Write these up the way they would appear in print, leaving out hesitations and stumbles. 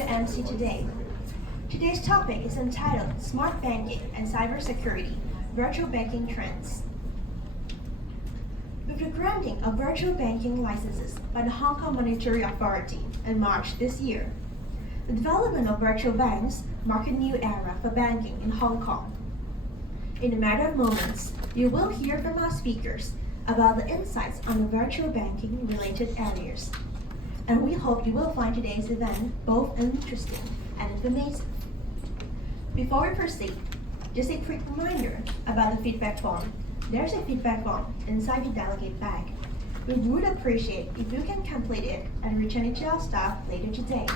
your MC today. Today's topic is entitled Smart Banking and Cybersecurity, Virtual Banking Trends. With the granting of virtual banking licenses by the Hong Kong Monetary Authority in March this year, the development of virtual banks marked a new era for banking in Hong Kong. In a matter of moments, you will hear from our speakers about the insights on the virtual banking related areas. And we hope you will find today's event both interesting and informative. Before we proceed, just a quick reminder about the feedback form. There's a feedback form inside the delegate bag. We would appreciate if you can complete it and return it to our staff later today.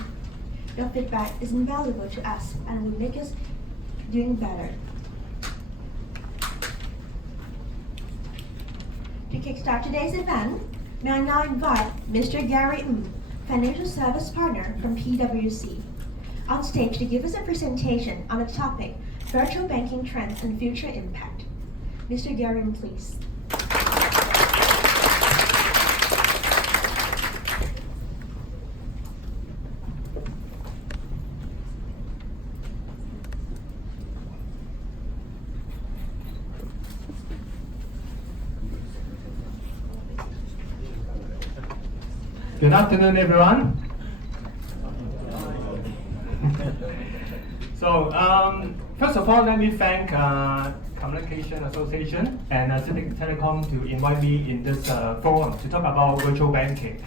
Your feedback is invaluable to us and will make us doing better. To kickstart today's event, may I now invite Mr. Gary Ng, Financial Service Partner from PwC, on stage to give us a presentation on the topic, Virtual Banking Trends and Future Impact. Mr. Gary Ng, please. Good afternoon, everyone. First of all, let me thank Communication Association and CITIC Telecom to invite me in this forum to talk about virtual banking.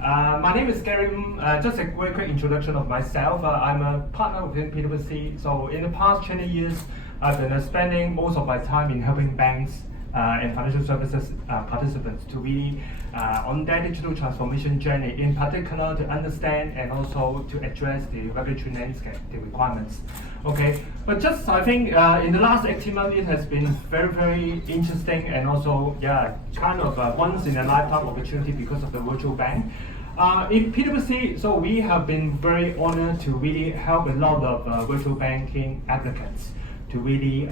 My name is Gary Ng. Just a very quick introduction of myself. I'm a partner within PwC. So in the past 20 years, I've been spending most of my time in helping banks and financial services participants to be on their digital transformation journey, in particular to understand and also to address the regulatory landscape, the requirements. Okay, but just I think in the last 18 months it has been very, very interesting and also kind of once in a lifetime opportunity because of the virtual bank. In PwC, so we have been very honored to really help a lot of virtual banking applicants to really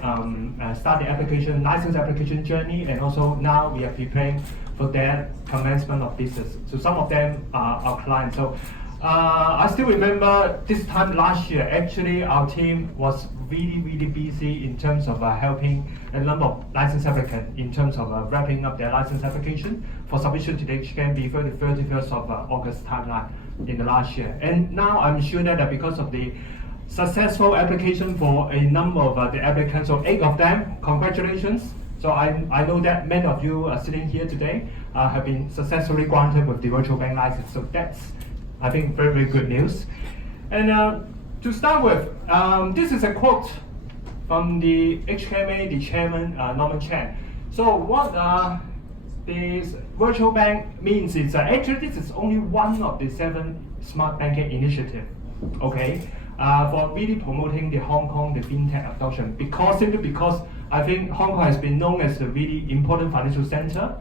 start the license application journey, and also now we are preparing for their commencement of business. So some of them are our clients. So I still remember this time last year, actually our team was really, really busy in terms of helping a number of license applicants in terms of wrapping up their license application for submission to the HKM before the 31st of August timeline in the last year. And now I'm sure that because of the successful application for a number of the applicants, so 8 of them, congratulations. So I know that many of you are sitting here today have been successfully granted with the virtual bank license. So that's, I think, very, very good news. And to start with, this is a quote from the HKMA, the chairman, Luncheon. So what this virtual bank means is actually this is only one of the 7 smart banking initiatives, okay, for really promoting the Hong Kong, the fintech adoption, simply because I think Hong Kong has been known as a really important financial center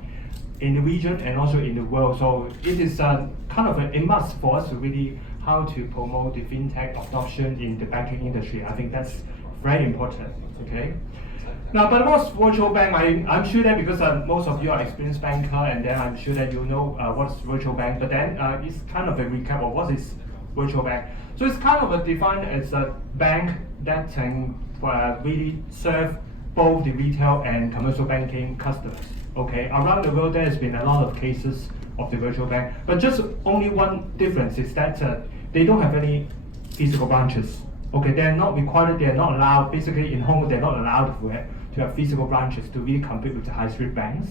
in the region and also in the world. So it is kind of a must for us to really how to promote the fintech adoption in the banking industry. I think that's very important, okay? Now, but what's virtual bank? I'm sure that because most of you are experienced banker, and then I'm sure that you know what's virtual bank, but then it's kind of a recap of what is virtual bank. So it's kind of defined as a bank that can really serve both the retail and commercial banking customers. Okay, around the world there has been a lot of cases of the virtual bank, but just only one difference is that they don't have any physical branches. Okay, they are not required, they are not allowed, basically in Hong Kong they're not allowed to have physical branches to really compete with the high street banks.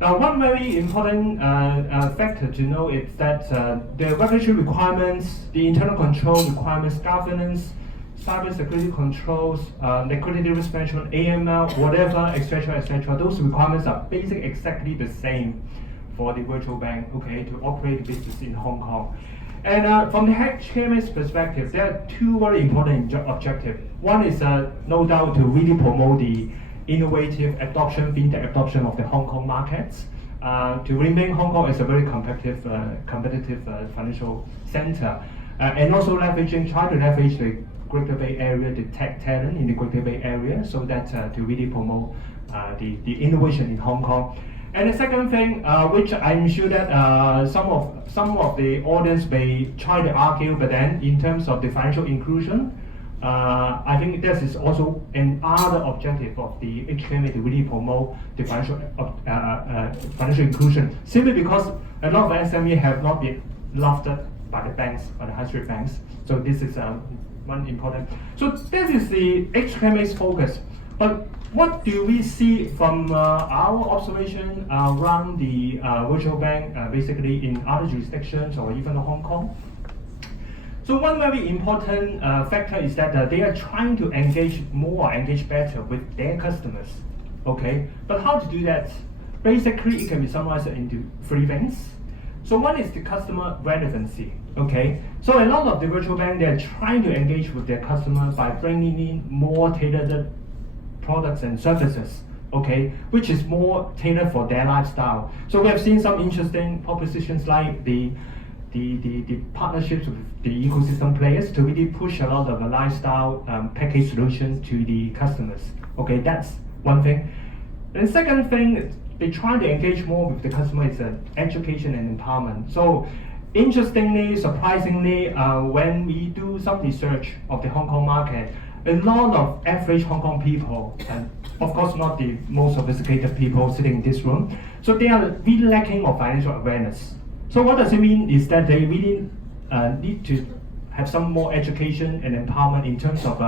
Now, one very important factor to know is that the regulatory requirements, the internal control requirements, governance, cybersecurity controls, liquidity risk management, AML, whatever, etc., those requirements are basically exactly the same for the virtual bank, okay, to operate business in Hong Kong. And from the HKMA's perspective, there are 2 very important objectives. One is no doubt to really promote the innovative adoption, fintech adoption of the Hong Kong markets, to remain Hong Kong as a very competitive financial center, and also try to leverage the Greater Bay Area, the tech talent in the Greater Bay Area, so that to really promote the innovation in Hong Kong. And the second thing, which I'm sure that some of the audience may try to argue, but then in terms of the financial inclusion, I think this is also another objective of the HKMA to really promote the financial inclusion, simply because a lot of SME have not been loved by the banks, by the high street banks. So this is one important. So this is the HKMA's focus. But what do we see from our observation around the virtual bank, basically in other jurisdictions or even Hong Kong? So one very important factor is that they are trying to engage better with their customers. Okay, but how to do that? Basically, it can be summarized into three things. So one is the customer relevancy. Okay, so a lot of the virtual bank, they are trying to engage with their customers by bringing in more tailored products and services, okay, which is more tailored for their lifestyle. So we have seen some interesting propositions like the partnerships with the ecosystem players to really push a lot of the lifestyle package solutions to the customers. Okay, that's one thing. And second thing, they try to engage more with the customer is education and empowerment. So interestingly, surprisingly, when we do some research of the Hong Kong market, a lot of average Hong Kong people, and of course not the most sophisticated people sitting in this room, so they are really lacking of financial awareness. So what does it mean is that they really need to have some more education and empowerment in terms of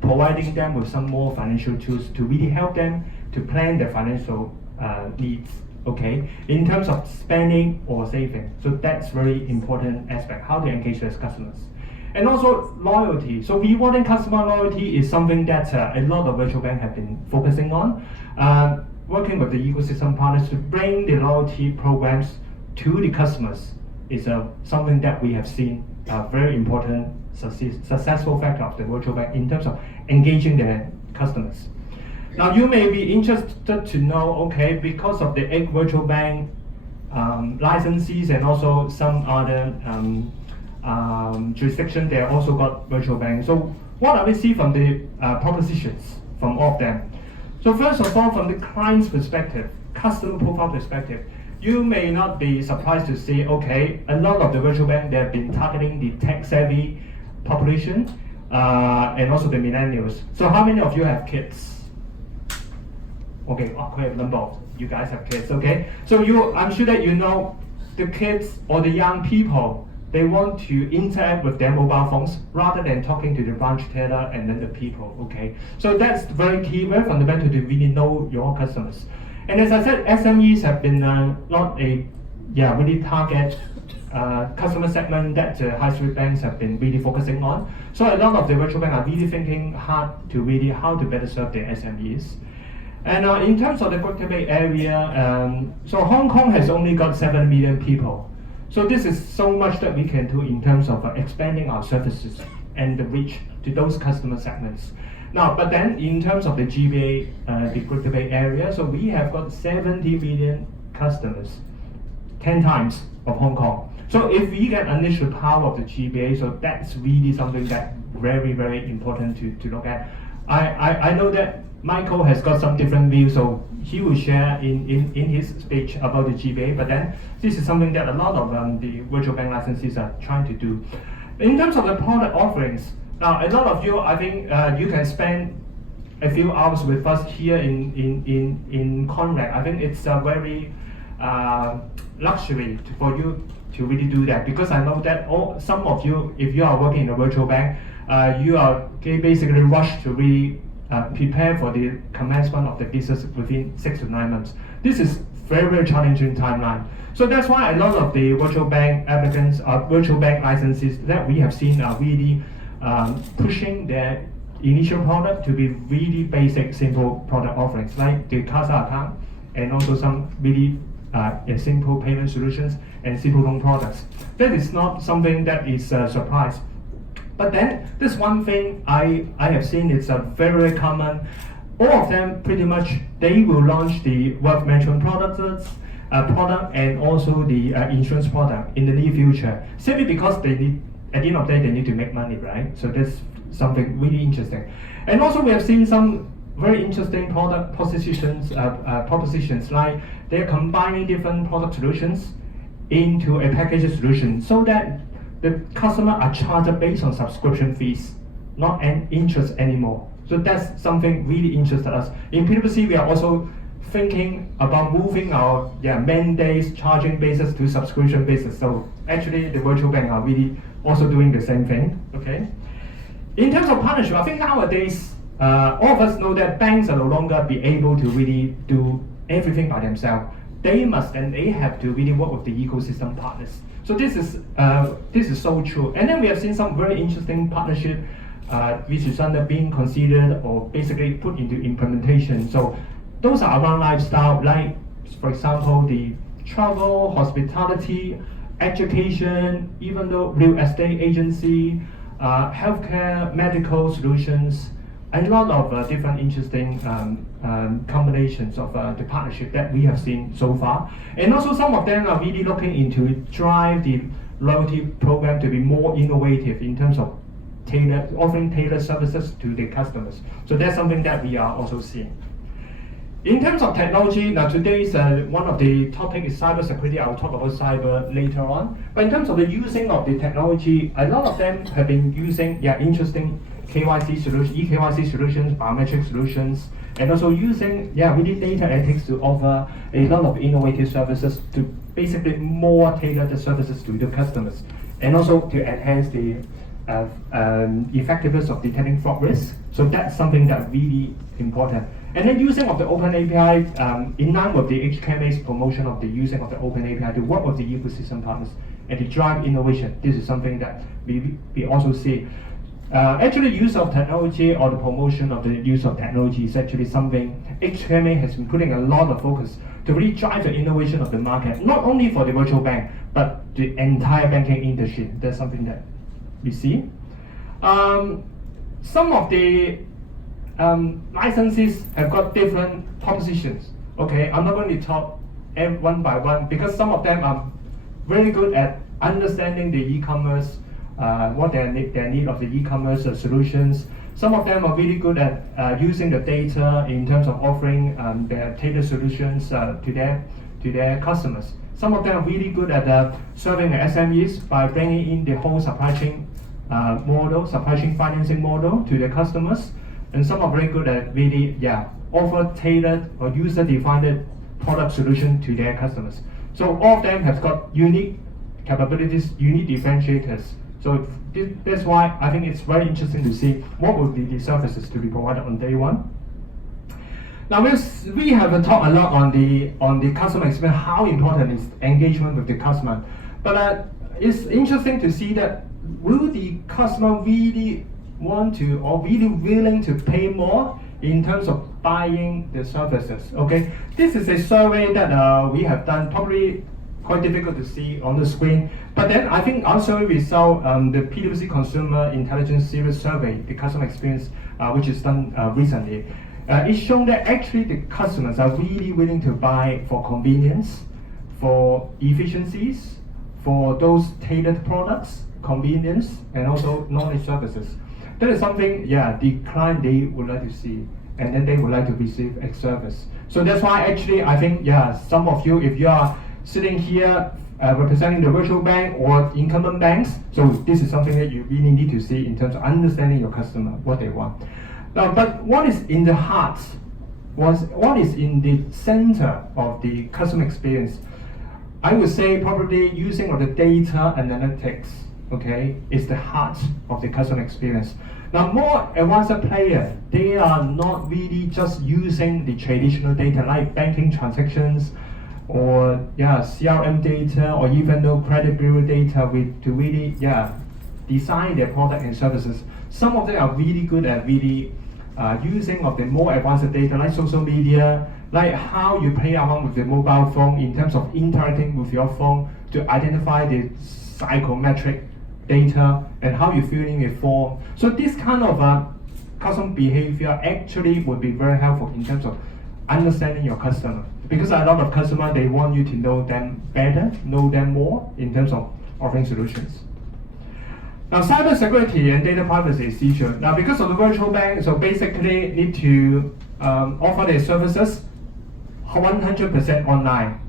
providing them with some more financial tools to really help them to plan their financial needs, okay, in terms of spending or saving. So that's very important aspect, how to engage with customers. And also loyalty. So rewarding customer loyalty is something that a lot of virtual banks have been focusing on, working with the ecosystem partners to bring the loyalty programs to the customers is something that we have seen a very important successful factor of the virtual bank in terms of engaging their customers. Now you may be interested to know, okay, because of the 8 virtual bank licensees and also some other jurisdiction, they also got virtual banks. So what are we see from the propositions from all of them? So first of all, from the client's perspective, customer profile perspective, you may not be surprised to see, okay, a lot of the virtual bank, they have been targeting the tech-savvy population and also the millennials. So how many of you have kids? Okay, quite a number of you guys have kids, okay? So I'm sure that you know the kids or the young people, they want to interact with their mobile phones rather than talking to the branch teller and then the people, okay? So that's very key, very fundamental to really know your customers. And as I said, SMEs have been not a really target customer segment that high street banks have been really focusing on. So a lot of the virtual banks are really thinking hard to really how to better serve their SMEs. And in terms of the Greater Bay Area, so Hong Kong has only got 7 million people. So this is so much that we can do in terms of expanding our services and the reach to those customer segments. Now, but then in terms of the GBA, the Greater Bay Area, so we have got 70 million customers, 10 times of Hong Kong. So if we can unleash the power of the GBA, so that's really something that very, very important to look at. I know that Michael has got some different views, so he will share in his speech about the GBA, but then this is something that a lot of the virtual bank licensees are trying to do. In terms of the product offerings, now a lot of you, I think you can spend a few hours with us here in Conrad. I think it's a very luxury for you to really do that, because I know that some of you, if you are working in a virtual bank, you are basically rushed to really prepare for the commencement of the business within 6 to 9 months. This is very, very challenging timeline. So that's why a lot of the virtual bank applicants, virtual bank licenses that we have seen are really pushing their initial product to be really basic, simple product offerings like the CAHK account and also some really simple payment solutions and simple loan products. That is not something that is a surprise. But then this one thing I have seen, it's a very common. All of them pretty much, they will launch the wealth management product and also the insurance product in the near future, simply because they need, at the end of the day, they need to make money, right? So that's something really interesting. And also we have seen some very interesting product propositions like they are combining different product solutions into a package solution so that the customer are charged based on subscription fees, not an interest anymore. So that's something really interested us. In PwC, we are also thinking about moving our mandates charging basis to subscription basis. So actually, the virtual bank are really also doing the same thing. Okay. In terms of partnership, I think nowadays all of us know that banks are no longer be able to really do everything by themselves. They must and they have to really work with the ecosystem partners. So this is so true. And then we have seen some very interesting partnership which is under being considered or basically put into implementation. So those are around lifestyle, like for example the travel, hospitality, education, even though real estate agency, healthcare, medical solutions, a lot of different interesting combinations of the partnership that we have seen so far. And also some of them are really looking into drive the loyalty program to be more innovative in terms of offering tailored services to the customers. So that's something that we are also seeing. In terms of technology, now today's one of the topic is cybersecurity. I will talk about cyber later on. But in terms of the using of the technology, a lot of them have been using interesting KYC solutions, eKYC solutions, biometric solutions, and also using really data analytics to offer a lot of innovative services to basically more tailored services to the customers, and also to enhance the effectiveness of detecting fraud risk. So that's something that really important. And then using of the open API in line with the HKMA's promotion of the using of the open API to work with the ecosystem partners and to drive innovation. This is something that we also see. Actually, use of technology or the promotion of the use of technology is actually something HKMA has been putting a lot of focus to really drive the innovation of the market, not only for the virtual bank, but the entire banking industry. That's something that we see. Some of the licenses have got different propositions. Okay, I'm not going to talk one by one because some of them are very good at understanding the e-commerce, what their need of the e-commerce solutions. Some of them are really good at using the data in terms of offering their tailored solutions to their customers. Some of them are really good at serving the SMEs by bringing in the whole supply chain supply chain financing model to their customers. And some are very good at really offer tailored or user-defined product solution to their customers. So all of them have got unique capabilities, unique differentiators. So that's why I think it's very interesting to see what will be the services to be provided on day one. Now we have talked a lot on the customer experience, how important is engagement with the customer. But it's interesting to see that will the customer really want to or really willing to pay more in terms of buying the services. Okay, this is a survey that we have done, probably quite difficult to see on the screen, but then I think our survey result, the PwC Consumer Intelligence Series survey, the customer experience which is done recently, it's shown that actually the customers are really willing to buy for convenience, for efficiencies, for those tailored products, convenience, and also knowledge services. That is something, the client they would like to see, and then they would like to receive a service. So that's why actually I think, some of you, if you are sitting here representing the virtual bank or incumbent banks, so this is something that you really need to see in terms of understanding your customer, what they want. Now, but what is in the heart, what is in the center of the customer experience? I would say probably using of the data analytics, okay, is the heart of the customer experience. Now, more advanced players, they are not really just using the traditional data like banking transactions or CRM data or even though credit bureau data to really design their product and services. Some of them are really good at really using of the more advanced data like social media, like how you play around with the mobile phone in terms of interacting with your phone to identify the psychometric data and how you're feeling a form. So this kind of customer behavior actually would be very helpful in terms of understanding your customer, because a lot of customers, they want you to know them better, know them more in terms of offering solutions. Now, cybersecurity and data privacy is issue. Now, because of the virtual bank, so basically need to offer their services 100% online.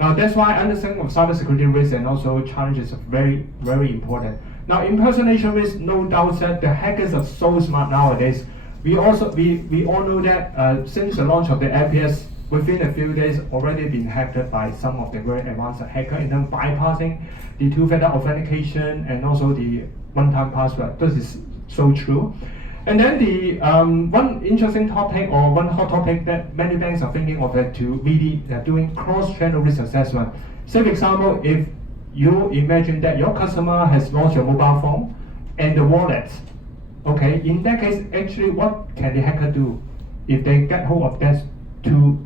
Now that's why understanding of cybersecurity risks and also challenges are very, very important. Now impersonation risk, no doubt that the hackers are so smart nowadays. We all know that since the launch of the FPS, within a few days already been hacked by some of the very advanced hacker in terms of bypassing the two-factor authentication and also the one-time password. This is so true. And then the one interesting topic or one hot topic that many banks are thinking of it to really doing cross-channel risk assessment. Say for example, if you imagine that your customer has lost your mobile phone and the wallet, okay, in that case, actually what can the hacker do if they get hold of that two,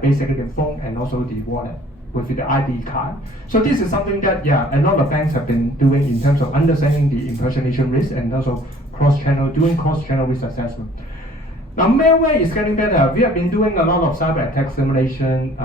basically the phone and also the wallet with the ID card. So this is something that a lot of banks have been doing in terms of understanding the impersonation risk and also doing cross-channel risk assessment. Now malware is getting better. We have been doing a lot of cyber attack simulation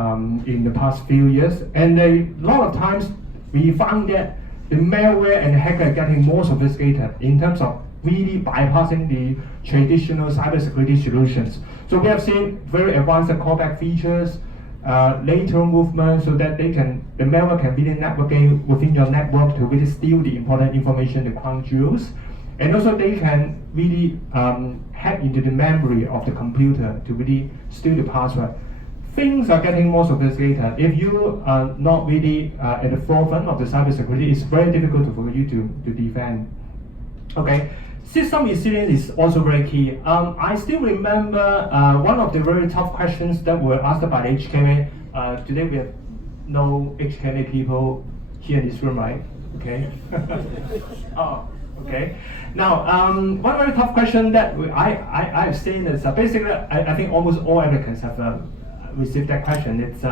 in the past few years, and a lot of times we found that the malware and the hacker are getting more sophisticated in terms of really bypassing the traditional cybersecurity solutions. So we have seen very advanced callback features, lateral movement, so that the malware can really navigate within your network to really steal the important information, the crown jewels. And also they can really hack into the memory of the computer to really steal the password. Things are getting more sophisticated. If you are not really at the forefront of the cybersecurity, it's very difficult for you to defend. Okay, system resilience is also very key. I still remember one of the very tough questions that were asked by the HKMA. Today we have no HKMA people here in this room, right? Okay. Oh. Okay. Now, one very tough question that I've seen is basically, I think almost all applicants have received that question. It's,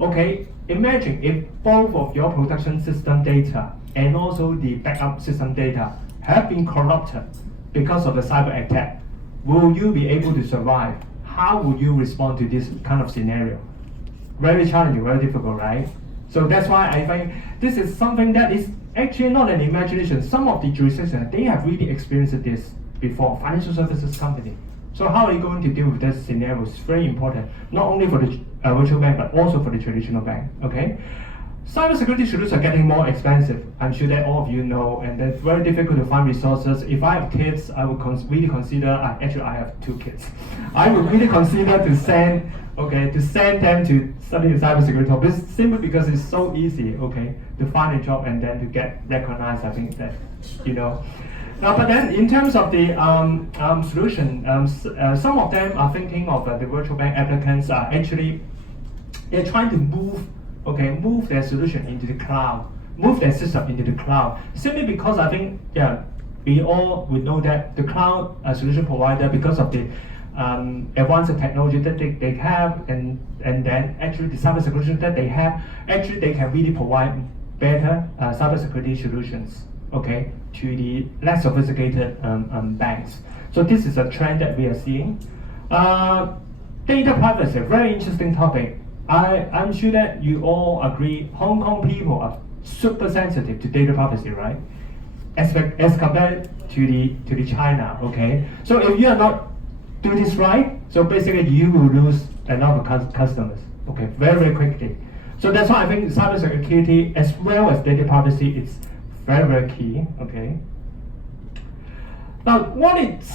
okay, imagine if both of your production system data and also the backup system data have been corrupted because of the cyber attack. Will you be able to survive? How would you respond to this kind of scenario? Very challenging, very difficult, right? So that's why I think this is something that is actually not an imagination. Some of the jurisdictions, they have really experienced this before, financial services company. So how are you going to deal with this scenario is very important, not only for the virtual bank, but also for the traditional bank, okay? Cybersecurity solutions are getting more expensive. I'm sure that all of you know, and it's very difficult to find resources. If I have kids, I would really consider, actually I have 2 kids. I would really consider to send them to study the cybersecurity topics simply because it's so easy, okay, to find a job and then to get recognized. I think that, Now, but then in terms of the solution, some of them are thinking of the virtual bank applicants are actually, they're trying to move their solution into the cloud, move their system into the cloud, simply because I think, we all would know that the cloud solution provider, because of the advanced technology that they have, and then actually the cybersecurity that they have, actually they can really provide better cybersecurity solutions, okay, to the less sophisticated banks. So this is a trend that we are seeing. Data privacy, very interesting topic. I'm sure that you all agree Hong Kong people are super sensitive to data privacy, right? As compared to the China, okay? So if you are not do this right, so basically you will lose a lot of customers, okay, very, very quickly. So that's why I think cybersecurity as well as data privacy is very, very key, okay? Now, what is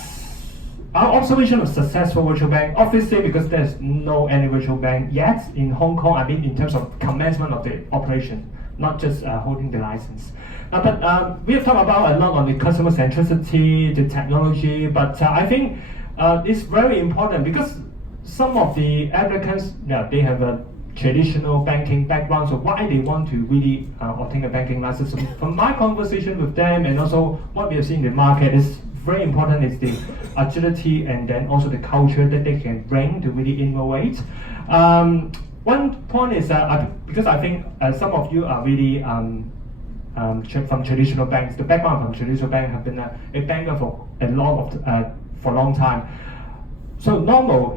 our observation of successful virtual bank? Obviously, because there's no any virtual bank yet in Hong Kong, I mean in terms of commencement of the operation, not just holding the license. But we have talked about a lot on the customer centricity, the technology, but I think it's very important because some of the applicants, they have a traditional banking background, so why they want to really obtain a banking license. So from my conversation with them and also what we have seen in the market is very important is the agility and then also the culture that they can bring to really innovate. One point is because I think some of you are really from traditional banks. The background from traditional bank have been a banker for a long time. So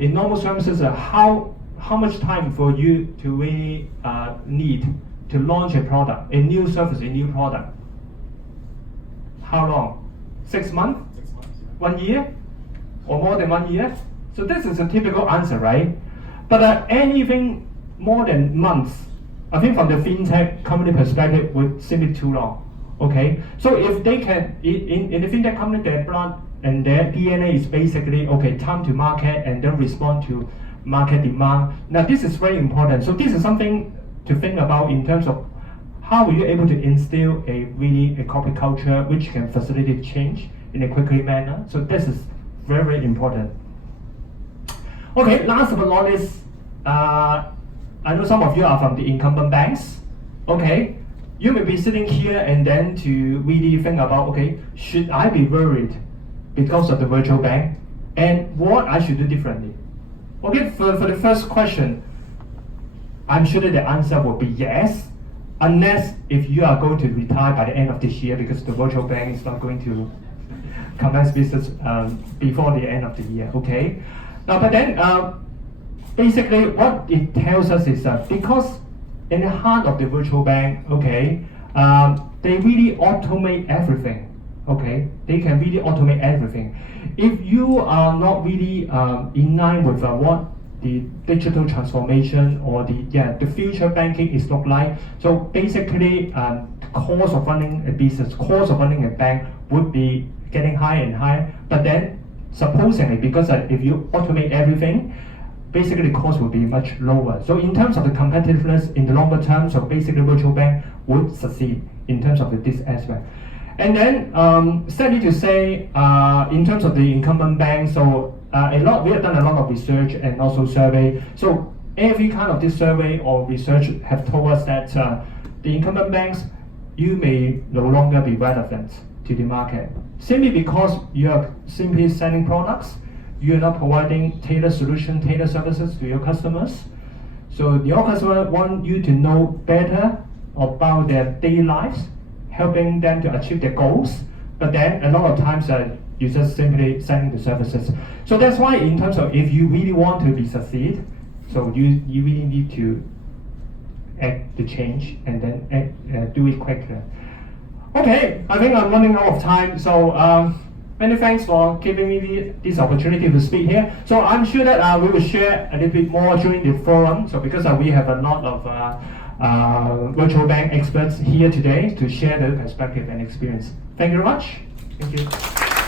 in normal services, how much time for you to really need to launch a product, a new service, a new product? How long? 6 months? 1 year? Or more than 1 year? So this is a typical answer, right? But anything more than months, I think from the fintech company perspective would simply too long. Okay, so if they can, in the fintech company, their blood and their DNA is basically, okay, time to market and then respond to market demand. Now this is very important. So this is something to think about in terms of how are you able to instill a corporate culture which can facilitate change in a quickly manner. So this is very, very important. Okay, last but not least, I know some of you are from the incumbent banks. Okay, you may be sitting here and then to really think about, okay, should I be worried because of the virtual bank and what I should do differently? Okay, for the first question, I'm sure that the answer will be yes, unless if you are going to retire by the end of this year because the virtual bank is not going to commence business before the end of the year, okay? Now, but then basically what it tells us is that because in the heart of the virtual bank, okay, they really automate everything. Okay, they can really automate everything. If you are not really in line with what the digital transformation or the future banking is look like, so basically the cost of running a business, cost of running a bank would be getting higher and higher. But then supposedly, because if you automate everything, basically the cost will be much lower. So in terms of the competitiveness in the longer term, so basically virtual bank would succeed in terms of this aspect. And then, sadly to say, in terms of the incumbent banks, so we have done a lot of research and also survey. So every kind of this survey or research have told us that the incumbent banks, you may no longer be relevant to the market, simply because you are simply selling products. You are not providing tailored solution, tailored services to your customers. So your customer want you to know better about their daily lives, helping them to achieve their goals. But then a lot of times you just simply selling the services. So that's why in terms of if you really want to be succeed, so you really need to act the change and then do it quickly. Okay, I think I'm running out of time. So many thanks for giving me this opportunity to speak here. So I'm sure that we will share a little bit more during the forum. So because we have a lot of virtual bank experts here today to share their perspective and experience. Thank you very much. Thank you.